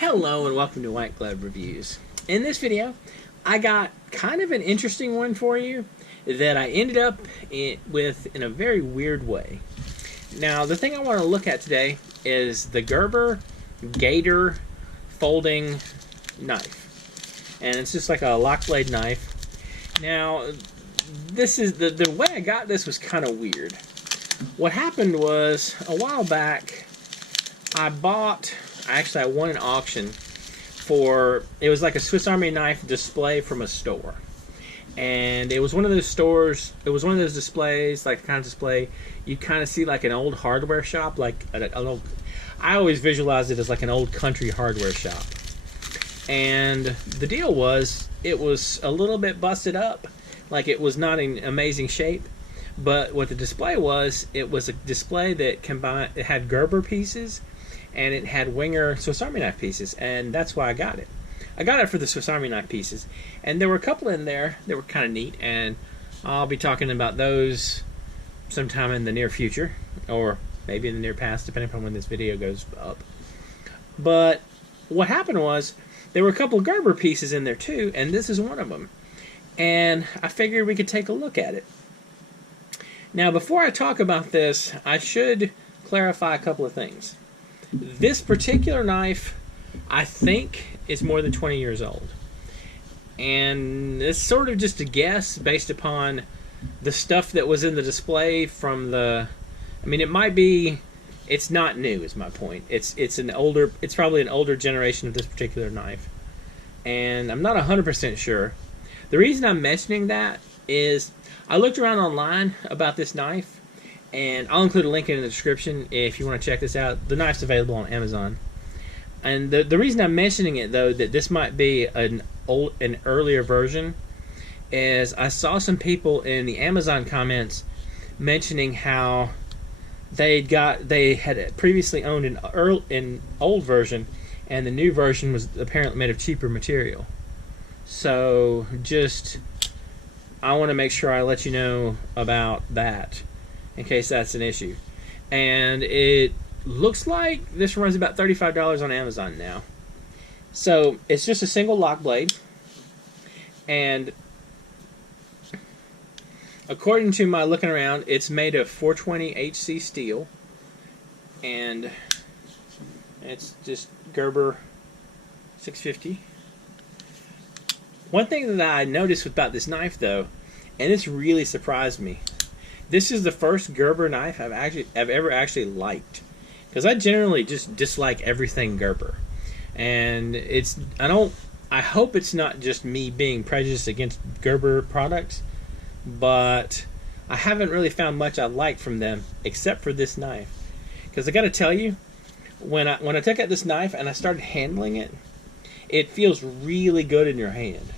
Hello and welcome to White Glove Reviews. In this video, I got kind of an interesting one for you that I ended up with in a very weird way. Now, the thing I want to look at today is the Gerber Gator folding knife. And it's just like a lock blade knife. Now, this is the way I got this was kind of weird. What happened was, a while back, I won an auction for, it was like a Swiss Army knife display from a store. And it was one of those stores, it was one of those displays, like the kind of display you kind of see like an old hardware shop, like an old, I always visualized it as like an old country hardware shop. And the deal was, it was a little bit busted up, like it was not in amazing shape. But what the display was, it was a display that combined, it had Gerber pieces and it had Winger Swiss Army knife pieces, and that's why I got it. I got it for the Swiss Army knife pieces, and there were a couple in there that were kind of neat, and I'll be talking about those sometime in the near future, or maybe in the near past, depending upon when this video goes up. But what happened was, there were a couple of Gerber pieces in there too, and this is one of them. And I figured we could take a look at it. Now, before I talk about this, I should clarify a couple of things. This particular knife, I think, is more than 20 years old. And it's sort of just a guess based upon the stuff that was in the display from the... I mean, it might be... It's not new, is my point. It's probably an older generation of this particular knife. And I'm not 100% sure. The reason I'm mentioning that is I looked around online about this knife, and I'll include a link in the description if you want to check this out. The knife's available on Amazon. And the reason I'm mentioning it, though, that this might be an earlier version, is I saw some people in the Amazon comments mentioning how they had previously owned an old version, and the new version was apparently made of cheaper material. So I want to make sure I let you know about that, in case that's an issue. And it looks like this runs about $35 on Amazon now. So it's just a single lock blade, and according to my looking around, it's made of 420 HC steel, and it's just Gerber 650. One thing that I noticed about this knife, though, and this really surprised me, this is the first Gerber knife I've ever actually liked, because I generally just dislike everything Gerber, and I hope it's not just me being prejudiced against Gerber products, but I haven't really found much I like from them except for this knife. Because I got to tell you, when I took out this knife and I started handling it, it feels really good in your hand.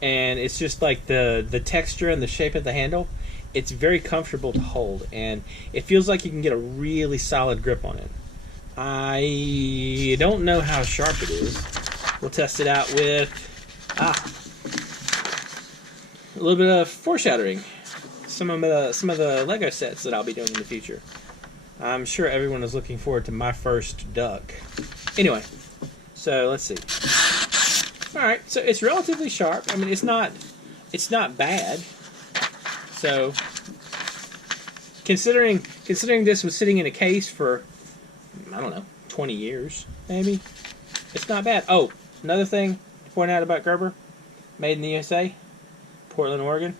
And it's just like the texture and the shape of the handle, it's very comfortable to hold, and it feels like you can get a really solid grip on it. I don't know how sharp it is. We'll test it out with a little bit of foreshadowing. Some of the Lego sets that I'll be doing in the future. I'm sure everyone is looking forward to my first duck. Anyway, so let's see. Alright, so it's relatively sharp. I mean, it's not bad. So, considering this was sitting in a case for, I don't know, 20 years, maybe, it's not bad. Oh, another thing to point out about Gerber, made in the USA, Portland, Oregon.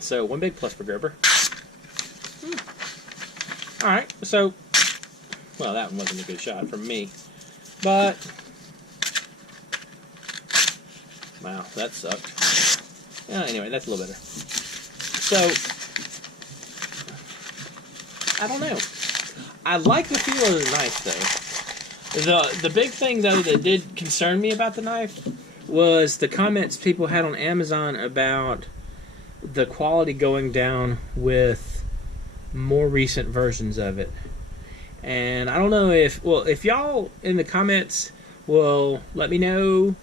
So, one big plus for Gerber. Alright, so, well, that one wasn't a good shot from me, but... Wow, that sucked. Anyway, that's a little better. So, I don't know. I like the feel of the knife, though. The big thing, though, that did concern me about the knife was the comments people had on Amazon about the quality going down with more recent versions of it. And I don't know if y'all in the comments will let me know,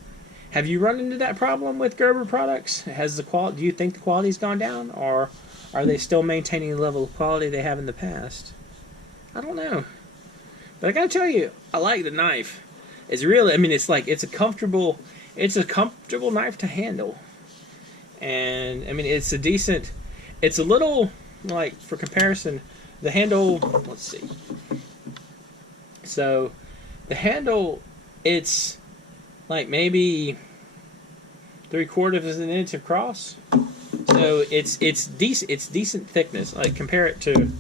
have you run into that problem with Gerber products? Do you think the quality's gone down, or are they still maintaining the level of quality they have in the past? I don't know. But I gotta tell you, I like the knife. It's really, I mean, it's like it's a comfortable knife to handle, and I mean it's a decent. It's a little like for comparison, the handle. Let's see. So, the handle, it's like maybe 3/4 of an inch across. So it's decent. It's decent thickness. Like compare it to,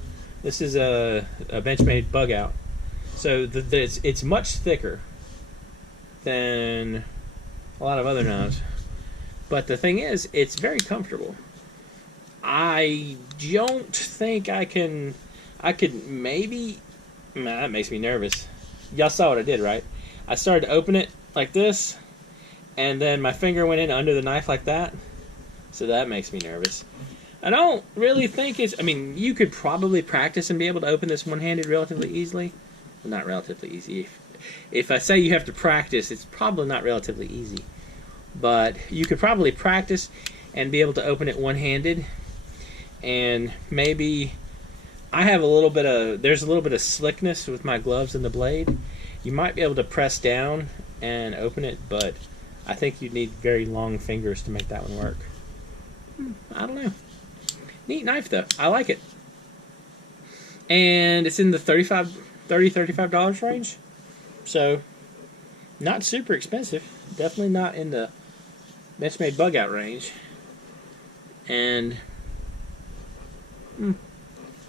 this is a Benchmade bug out. So it's much thicker than a lot of other knives. But the thing is, it's very comfortable. I don't think I could maybe. Man, that makes me nervous. Y'all saw what I did, right? I started to open it like this, and then my finger went in under the knife like that. So that makes me nervous. I don't really think it's... I mean, you could probably practice and be able to open this one-handed relatively easily. Well, not relatively easy. If I say you have to practice, it's probably not relatively easy. But you could probably practice and be able to open it one-handed. And maybe... I have a little bit of... There's a little bit of slickness with my gloves and the blade. You might be able to press down and open it, but I think you'd need very long fingers to make that one work. I don't know. Neat knife, though. I like it. And it's in the $35 range. So, not super expensive. Definitely not in the Benchmade bug out range. And, I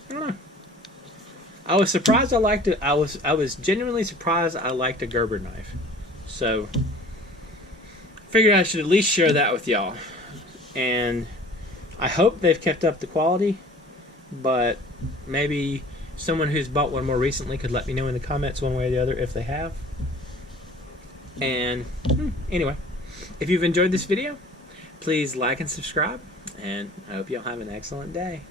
don't know. I was surprised I liked it. I was genuinely surprised I liked a Gerber knife. So, figured I should at least share that with y'all. And I hope they've kept up the quality, but maybe someone who's bought one more recently could let me know in the comments one way or the other if they have. And anyway, if you've enjoyed this video, please like and subscribe, and I hope y'all have an excellent day.